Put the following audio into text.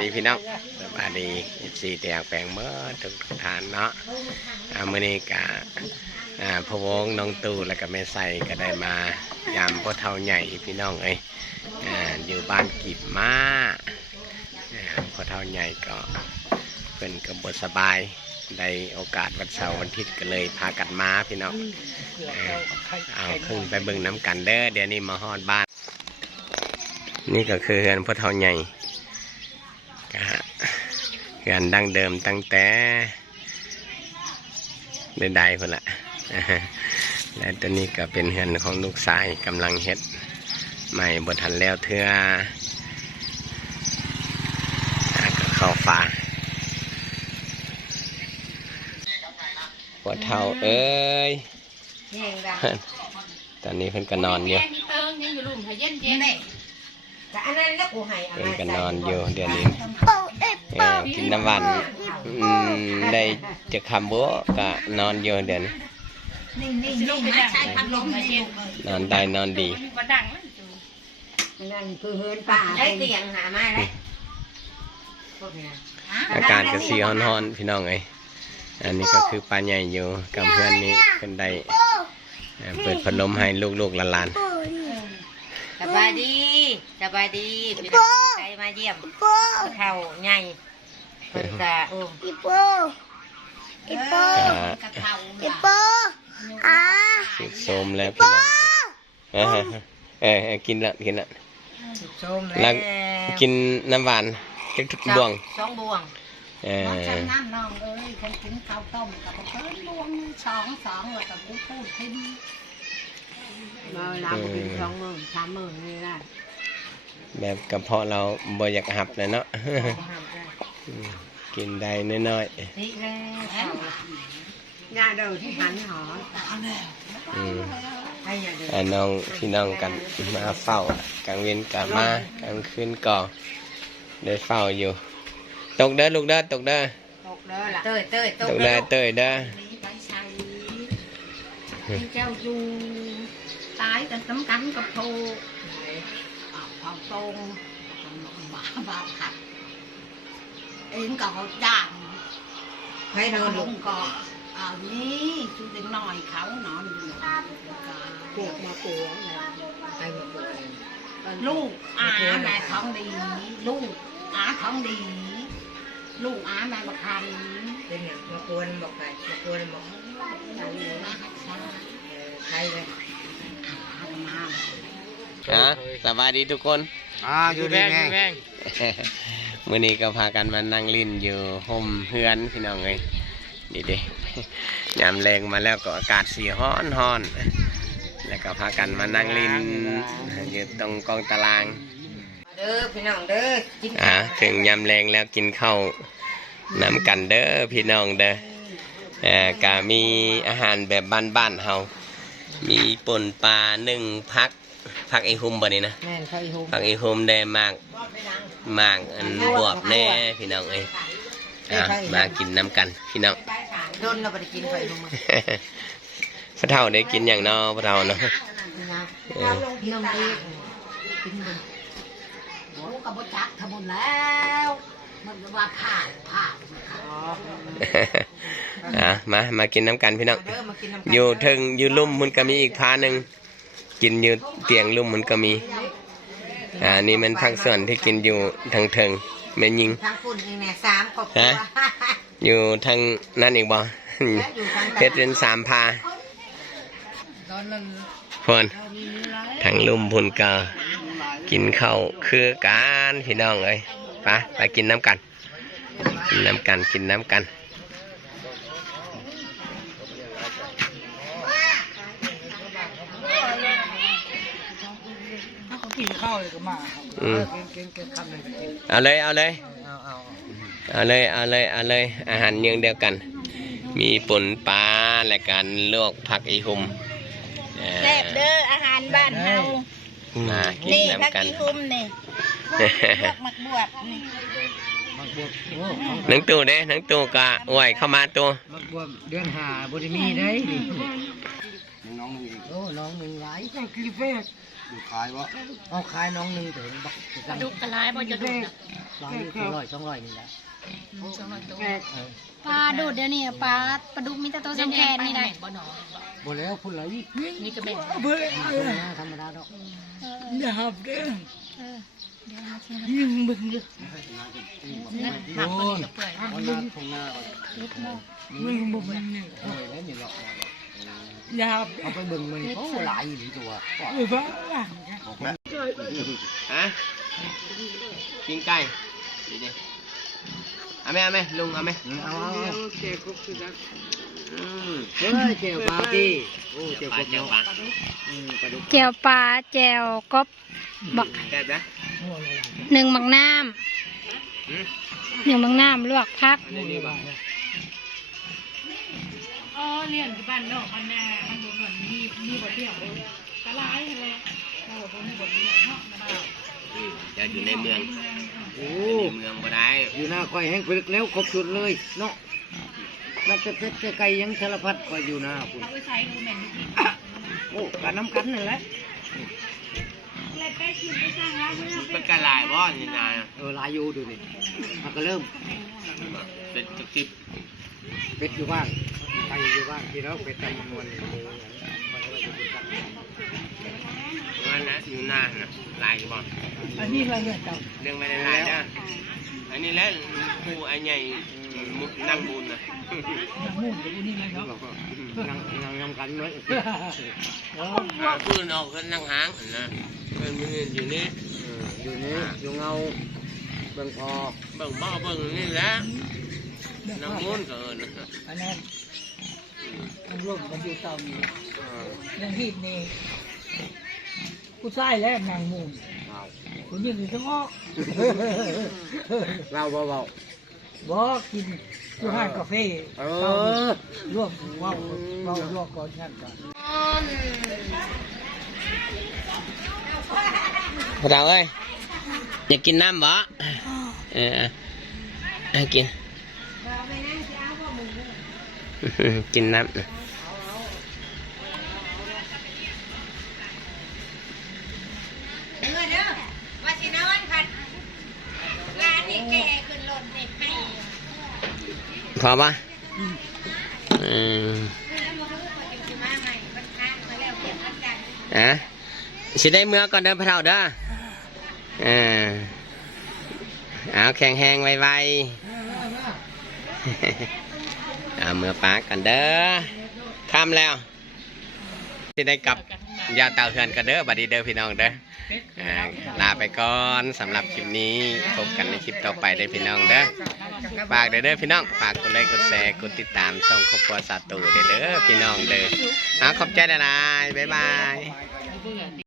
ดีพี่น้องสบายดีสีแตกแปลงเมื่อทุกทานเนาะอ่ามนี้กะอ่าพวงน้องตู่แล้วก็แม่ใส่ก็ได้มายามพ่อเท่าใหญ่พี่น้องเอ้ยอ่าอยู่บ้านกีบม้าอ่าพ่อเท่าใหญ่ก็เพิ่นก็บสบายได้โอกาสวันเสาร์วันอาทิตย์ก็เลยพากันมาพี่น้องอ่าเอาขึ้นไปเบิ่งน้ำกันเด้อเดี๋ยวนี้มาฮอดบ้าน นี่ก็คือเฮือนพ่อเท่าใหญ่ เฮือนดั้งเดิมตั้งแต่ใดๆพุ่นละและตัวนี้ก็เป็นเฮือนของลูกชายกำลังเฮ็ดใหม่บทันแล้วเทื่ออ่าก็เข้าฟ้าพ่อเท่าเอ้ยแห้งดังตอนนี้เพิ่นก็นอนอยู่เติงยังอยู่ลุ่มให้เย็นเย็นแต่อันนั้นแล้วกูให้เอาเพิ่นมาก็ใส่นอนอยู่เดือนนี้ เออกินน้ำหวานอืมได้จะคำบัวก็นอนอยู่เดือนนี้สิลงไปดังใช้พัดลมให้เย็นนอนได้นอนดี บ่ดังนั่นจูอันนั่นคือเฮือนป่าได้เตียงหามาได้พวกนี้อากาศก็สีฮ้อนๆพี่น้องเอ้ยอันนี้ก็คือปลาใหญ่อยู่กับเพื่อนนี้เพิ่นได้เอ่อเปิดพัดลมให้ลูกๆหลานสบายดีสบายดีพี่น้องใจ มาเยี่ยมเท่าใหญ่เพิ่นก็โอ้อีโปอีโปๆก็กระเทาอีโปอ่าสุดโทรมแล้วพี่น้องเอ้ยเออเออกินละกินละสุดชมแล้แล้ววกินน้ำหวานจักทุกบวงสองบวงเออฉันน้ำน้องเอ้ยฉันกินข้าวต้มกับเพิ่นบวงสองสองแล้วก็กูพูดให้ดีมาเวลากินสองมื้อสามมื้อนี่ได้ แบบกระเพาะเราบ่อยากหับเลยเนาะอืมกินได้น้อยนี่แล้วเท่าหน้าเดินที่หันหอๆอืมให้อย่าเดินอ่าน้องพี่น้องกันมาเฝ้ากลางเวียนกับมากลางคืนก่อได้เฝ้าอยู่ ตกเด้อลูกเด้อตกเด้อตกเด้อล่ะเต้ยเต้ยตกเด้อเต้ยเด้อนี้ไปใช้ให้เจ้าอยู่ตายกันสำคัญกับโทเอาเอา ตรงบาบาขัดเองก็เขาจ้างให้เธอลลุงงก็เอานี้ชุดเด็กน้อยเขานอนอยู่ปวกมาปวกให้มาปวกลูกอาแม่ท้องดี ลูกอาท้องดี ลูกอาแม่บักคันเป็นอย่างมาปวนบอกไปมาปวนบอกเราอยู่นะฮักษาใครเลยอามา ฮะสบายดีทุกคนอ่าอยู่ดีแม่งมื้อนี้ก็พากันมานั่งลิ้นอยู่ห่มเฮือนพี่น้องเอ้ยนี่เด้ยามแรงมาแล้วก็อากาศสีฮ้อนฮ้อนแล้วก็พากันมานั่งลิ้นอยู่ตรงกองตารางเด้อพี่น้องเด้อกินอ่าถึงยามแรงแล้วกินข้าวน้ำกันเด้อพี่น้องเด้ออ่ากามีอาหารแบบบ้านๆเฮามีป่นปลาหนึ่งพัก พักไอหุ่มบ่นี่นะแม่นไฟหุมพักไอหุ่มได้มากมากอันบวบแน่พี่น้องเอ้ยอ่ามากินน้ำกันพี่น้อง โดนเราไปกินไฟหุมพระเท่าได้กินอย่างเนอพระเท่าเนาะนะเออน้องเอกกินบนโอ้กระบจักขบุญแล้ว มันว่าผ่านผ่านอ๋ออะมามากินน้ำกันพี่น้องเด้อมากินน้ำอยู่ถึงอยู่ลุ่มมันก็มีอีกพาหนึ่ง กินอยู่เตียงลุ่มมันก็มี อ่านี่มันทักส่วนที่กินอยู่ทางเทิงแม่ยิงทางคุณเองเนี่ยสามครอบครัวฮะอยู่ทางนั่นอีกบ่อยู่ทางเพชรเป็นสามพาตอนนั้นพนทางลุ่มพุ่นก็กินข้าวคือกันพี่น้องเอ้ยไปไปกินน้ำกันกินน้ำกันกินน้ำกัน เขา กินข้าวเลยก็มาครับอืม กินกินกินคำหนึ่งกินเอาเลยเอาเลย เอาเอาเอาเลยเอาเลยเอาเลยอาหารเนืองเดียวกัน มีป่นปลาและการลวกผักอีหุ่มเอ่อแซ่บเด้ออาหารบ้านเฮา มากินนี่พักน้ำกันอีหุ่มนี่พวกมักบวบนี่มักบวบโอ้ของหนังตู้เด้หนังตู้กะไหวเข้ามาตัวมักบวบเดือนหาบไดมีได้ นี่น้องนึงเองโอ้น้องนึงหลายต้องกินเฟสอยู่ขายบ่เอาขายน้องหนึงถึงบักจะดุกกระไรบ่จะดุกร้อยอยู่ร้อยสองร้อยนี่แหละสองร้อยตัวเออปลาดูดเดี๋ยวนี้ปลาปลาดุกมีแต่ตัวสำแคนนี่ได้บ่หนอบ่แล้วพุ่นไหลนี่ก็แบ่งธรรมดาดอกอย่าหับเด้อเออเดี๋ยวหาที่ยิงมึงเด้อหักตัวนี้ก็เปื่อยวันนั้นทงหน้าก็มึงบ่มันนี่เออแล้วนี่หรอก อย่าหับเอาไปเบิ่งมันโอ้หลายอยู่ตัวเออบ้าฮะกินไก่ดีดิเอาไหมเอาไหมลุงเอาไหมเอาเอาอืมเฮ้ยเจียวปลาพี่โอ้เจียวปกลาบเจียวเนาะปลาอืมปลาดุกแจวปลาแจวกบบักแซ่บนะหนึ่งบักน้อืมำหนึ่งบักน้ำลวกพัก อันนี้ดีป่ะอ๋อเลี้ยงที่บ้านนอกบ้านนามันบ่เหมือนมีมีบ่เที่ยวกระไรอะไรเราบ่มีบ่เที่ยวเนาะมาอืมจะอยู่ในเมืองโอ้ในเมืองบ่ได้อยู่หน้าคอยแห้งไปแล้วครบสุดเลยเนาะนักจะเป็ดจะไก่ยังสารพัดคอยอยู่หน้าคุณเอาไปใช้ดูแม่นที่โอ้การน้ำกันนั่นแหละเป็นกระลายบ่นี่นายเออลายอยู่ดูนี่มันก็เริ่มเป็นจุกจิบเป็ดอยู่บ้าน ไก่อยู่บ้านที่เราเป็ดจำนวนนี่มันก็เลยอยู่กันว่านะอยู่หน้าน่ะลายบ่อันนี้อะไรเนี่ยเจ้าเรื่องไม่ได้ลายนะอันนี้แหละครูไอ้ใหญ่นั่งบุญน่ะหมูอยู่นี่เลยเนาะนั่งนั่งนำกันไว้หาปืนออกกันนั่งหางนะเพิ่นมีเงินอยู่นี่อยู่นี่อยู่เงาเบิ่งพอเบิ่งบ่เบิ่งนี่แหละน้ำมูลก็เอิ้นอันนั้น มันร่วมกันอยู่เตานี้เออยังฮีดนี่ผู้ชายและนางมูลเอาคนนี้คือทั้งออกเราเบาบอกกินอยู่ห้างกาแฟๆเอเตานี้อร่วมเว้าเว้าร่วมก่อนฉันก่อนพวกเราเอ้ยอยากกินน้ำบ่เออให้กิน กินน้ำพอปะอืมแล้วมารู้ว่าจะมาใหม่มันค้างมาแล้วเก็บอาการอะสิได้เมื่อก่อนเดินพะเท่าเด้อออเอาแข็งแหงไวๆ เอาเมื่อปากกันเด้อคำแล้วสิได้กลับยาเต่าเถื่อนกันเด้อบัดดีเด้อพี่น้องเด้อลาไปก่อนสำหรับคลิปนี้พบกันในคลิปต่อไปเด้อพี่น้องเด้อฝากเด้อเด้อพี่น้องฝากกดไลค์กดแชร์กดติดตามช่องครอบครัวสาตูเด้อเด้อพี่น้องเด้อขอบใจหลายๆบ๊ายบาย